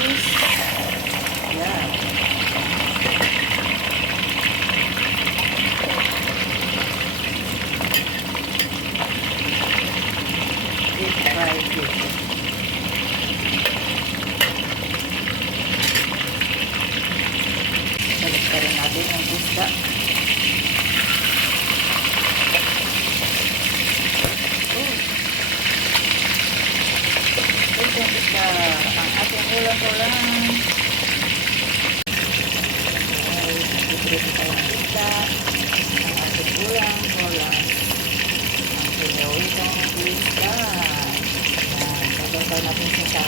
kamatis. Yan. Deep fried fish. Balik pa rin natin yung isda. Oh. Yung isda. Ang ating ulam-ulam. Ay, ibrito tayo ng isda. Ang ating ulam-ulam. Ang pinawitong isda. Yan. Natin sa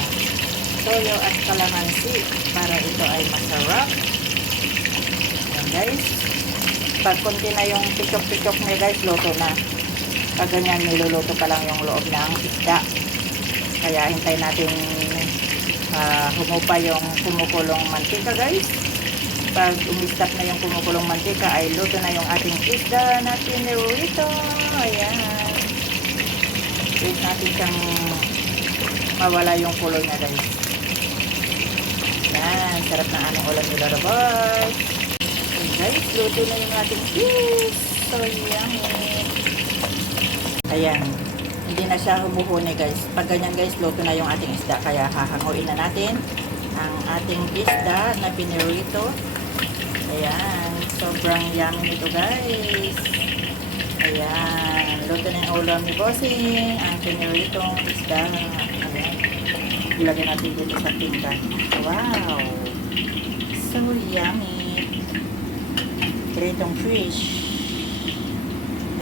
toyo at kalamansi para ito ay masarap. Yan guys. Pag konti na yung pikok-pikok niya guys, luto na. Pag ganyan, niluluto pa lang yung loob ng isda. Kaya hintay natin ah, humupa yung kumukulong mantika guys. Pag umistap na yung kumukulong mantika ay luto na yung ating isda na pinirito. Ayan. Wait natin siyang mawala yung kulay niya guys. Yan, sarap na aming ulam nila boys. And guys, luto na yung ating fish. So yummy. Ayan, hindi na siya humuhuni guys. Pag ganyan guys, luto na yung ating isda. Kaya hahanguin na natin ang ating isda na pinirito. Ayan, sobrang yummy nito guys. Ayan, luto na yung ulam ni Bossing. Ang piniritong isda. Ayan, ilagay natin dito sa pinggan. Wow! So yummy! Pritong fish.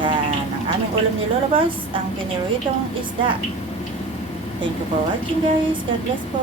Yan, ang aming ulam ni Lola Boss, ang piniritong isda. Thank you for watching guys. God bless po.